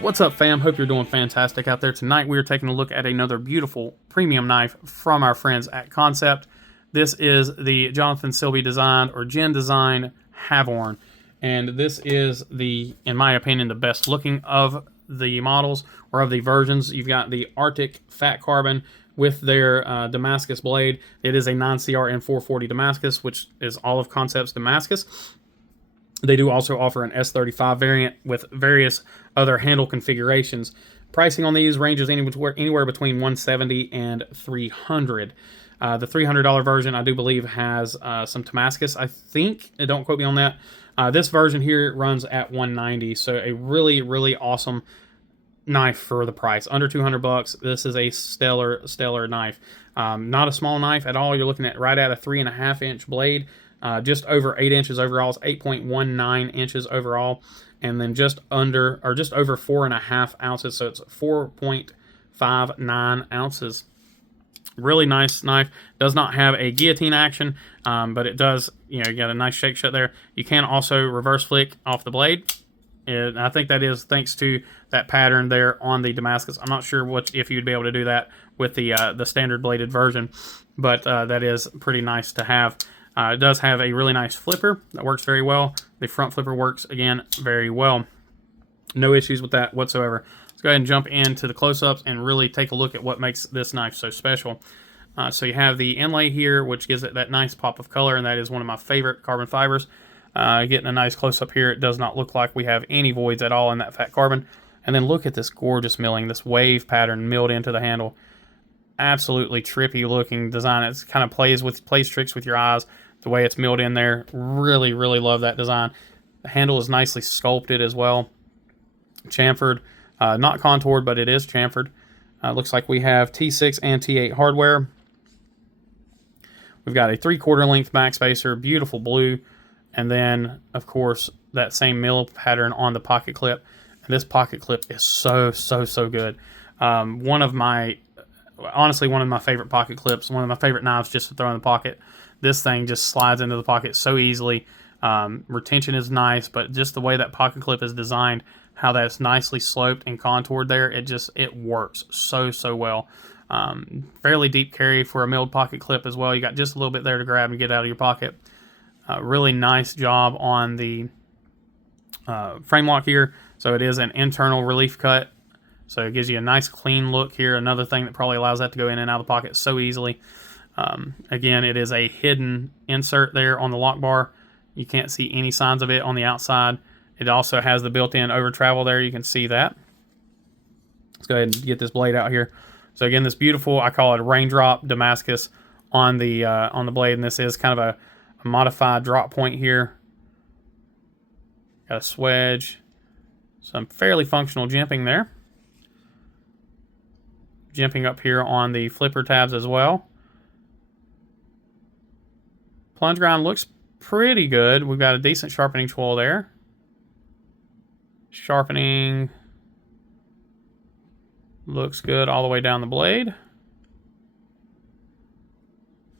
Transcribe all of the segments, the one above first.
What's up, fam? Hope you're doing fantastic out there. Tonight we are taking a look at another beautiful premium knife from our friends at Kansept. This is the Johnathan Sibley design, or Jen design, Havørn. And this is the, in my opinion, the best looking of the models, or of the versions. You've got the Arctic Fat Carbon with their Damascus blade. It is a 9CR and 440 Damascus, which is all of Kansept's Damascus. They do also offer an S35 variant with various other handle configurations. Pricing on these ranges anywhere between $170 and $300. The $300 version, I do believe, has some Damascus, I think. Don't quote me on that. This version here runs at $190, so a really, really awesome knife for the price. Under 200 bucks. This is a stellar knife. Not a small knife at all. You're looking at right at a 3.5-inch blade. Just over 8 inches overall. It's 8.19 inches overall, and then just over 4.5 ounces, so it's 4.59 ounces. Really nice knife. Does not have a guillotine action, but it does, you got a nice shake shut there. You can also reverse flick off the blade, and I think that is thanks to that pattern there on the Damascus. I'm not sure if you'd be able to do that with the standard bladed version, but that is pretty nice to have. It does have a really nice flipper that works very well. The front flipper works, again, very well. No issues with that whatsoever. Let's go ahead and jump into the close-ups and really take a look at what makes this knife so special. So you have the inlay here, which gives it that nice pop of color, and that is one of my favorite carbon fibers. Getting a nice close-up here, it does not look like we have any voids at all in that fat carbon. And then look at this gorgeous milling, this wave pattern milled into the handle. Absolutely trippy looking design. It kind of plays tricks with your eyes. The way it's milled in there, really, really love that design. The handle is nicely sculpted as well. Chamfered, not contoured, but it is chamfered. Looks like we have T6 and T8 hardware. We've got a 3/4 length backspacer, beautiful blue, and then, of course, that same mill pattern on the pocket clip. And this pocket clip is so good. Honestly, one of my favorite pocket clips, one of my favorite knives just to throw in the pocket. This thing just slides into the pocket so easily. Retention is nice, but just the way that pocket clip is designed, how that's nicely sloped and contoured there, it works so well. Fairly deep carry for a milled pocket clip as well. You got just a little bit there to grab and get out of your pocket. Really nice job on the frame lock here. So it is an internal relief cut. So it gives you a nice clean look here. Another thing that probably allows that to go in and out of the pocket so easily. Again, it is a hidden insert there on the lock bar. You can't see any signs of it on the outside. It also has the built-in over travel there. You can see that. Let's go ahead and get this blade out here. So again, this beautiful, I call it a raindrop Damascus on the blade, and this is kind of a modified drop point here. Got a swedge, some fairly functional jimping there. Jimping up here on the flipper tabs as well. Plunge grind looks pretty good. We've got a decent sharpening tool there. Sharpening looks good all the way down the blade.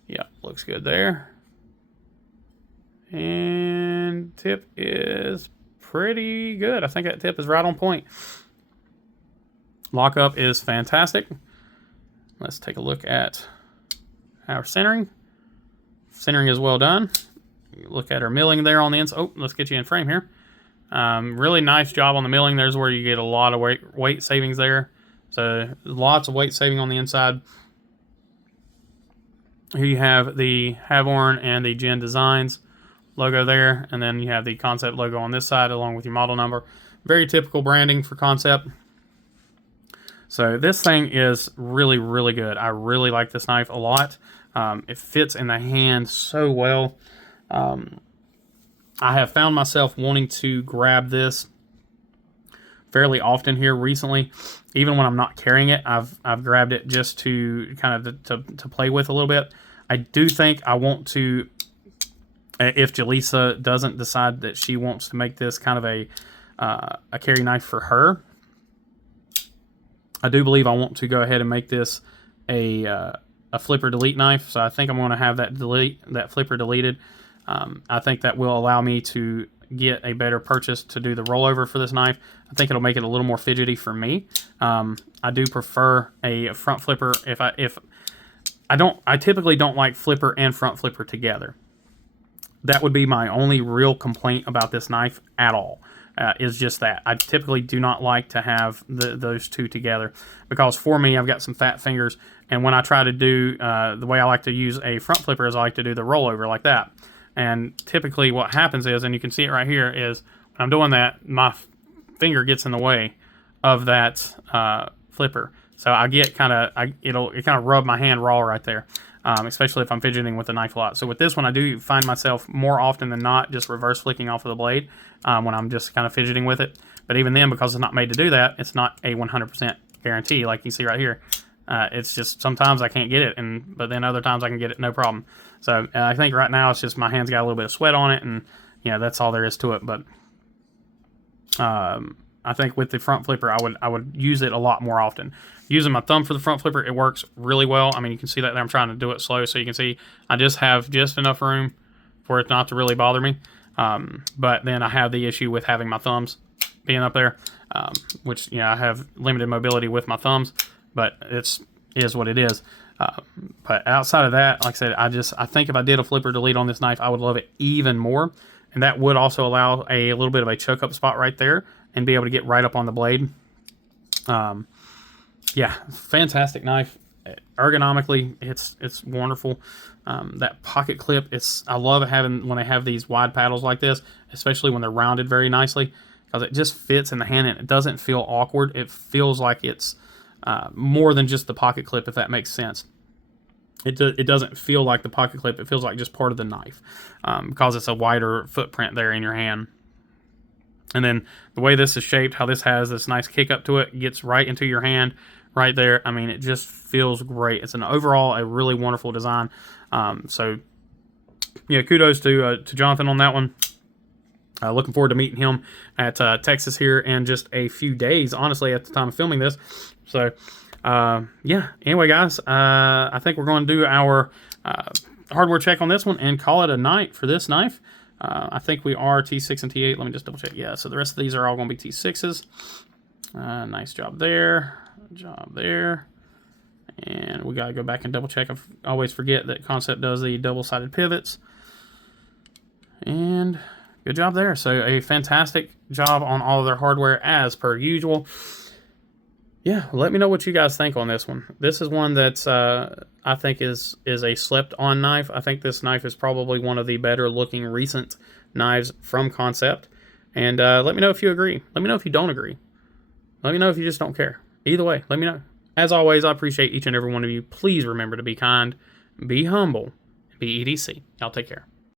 Yeah, looks good there. And tip is pretty good. I think that tip is right on point. Lockup is fantastic. Let's take a look at our centering. Centering is well done. Look at our milling there on the inside. Oh, let's get you in frame here. Really nice job on the milling. There's where you get a lot of weight savings there. So lots of weight saving on the inside. Here you have the Havørn and the Jen Designs logo there, and then you have the Kansept logo on this side along with your model number. Very typical branding for Kansept. So this thing is really, really good. I really like this knife a lot. It fits in the hand so well. I have found myself wanting to grab this fairly often here recently. Even when I'm not carrying it, I've grabbed it just to kind of to play with a little bit. I do think I want to, if Jaleesa doesn't decide that she wants to make this kind of a carry knife for her, I do believe I want to go ahead and make this a flipper delete knife. So I think I'm going to have that flipper deleted. I think that will allow me to get a better purchase to do the rollover for this knife. I think it'll make it a little more fidgety for me. I do prefer a front flipper. I typically don't like flipper and front flipper together. That would be my only real complaint about this knife at all. Is just that. I typically do not like to have those two together, because for me, I've got some fat fingers, and when I try to do, the way I like to use a front flipper is I like to do the rollover like that. And typically what happens is, and you can see it right here, is when I'm doing that, my finger gets in the way of that flipper. So I get it kind of rub my hand raw right there. Especially if I'm fidgeting with the knife a lot. So with this one, I do find myself more often than not just reverse flicking off of the blade when I'm just kind of fidgeting with it. But even then, because it's not made to do that, it's not a 100% guarantee like you see right here. It's just sometimes I can't get it, but then other times I can get it no problem. So I think right now it's just my hand's got a little bit of sweat on it, and that's all there is to it. But I think with the front flipper, I would use it a lot more often. Using my thumb for the front flipper, it works really well. I mean, you can see that there. I'm trying to do it slow, so you can see I just have just enough room for it not to really bother me. But then I have the issue with having my thumbs being up there, which I have limited mobility with my thumbs, but it is what it is. But outside of that, like I said, I think if I did a flipper delete on this knife, I would love it even more. And that would also allow a little bit of a choke up spot right there and be able to get right up on the blade. Yeah, fantastic knife. Ergonomically, it's wonderful. That pocket clip, I love having when they have these wide paddles like this, especially when they're rounded very nicely, because it just fits in the hand and it doesn't feel awkward. It feels like it's more than just the pocket clip, if that makes sense. It doesn't feel like the pocket clip. It feels like just part of the knife, because it's a wider footprint there in your hand. And then the way this is shaped, how this has this nice kick up to it, gets right into your hand right there. I mean, it just feels great. It's overall a really wonderful design. So yeah, kudos to Johnathan on that one. Looking forward to meeting him at Texas here in just a few days, honestly, at the time of filming this. So yeah, anyway, guys, I think we're going to do our hardware check on this one and call it a night for this knife. I think we are T6 and T8. Let me just double check. Yeah, so the rest of these are all going to be T6s. Nice job there. Job there. And we got to go back and double check. I always forget that Kansept does the double-sided pivots. And good job there. So a fantastic job on all of their hardware as per usual. Yeah, let me know what you guys think on this one. This is one that's I think is a slept-on knife. I think this knife is probably one of the better-looking recent knives from Kansept. And let me know if you agree. Let me know if you don't agree. Let me know if you just don't care. Either way, let me know. As always, I appreciate each and every one of you. Please remember to be kind, be humble, be EDC. Y'all take care.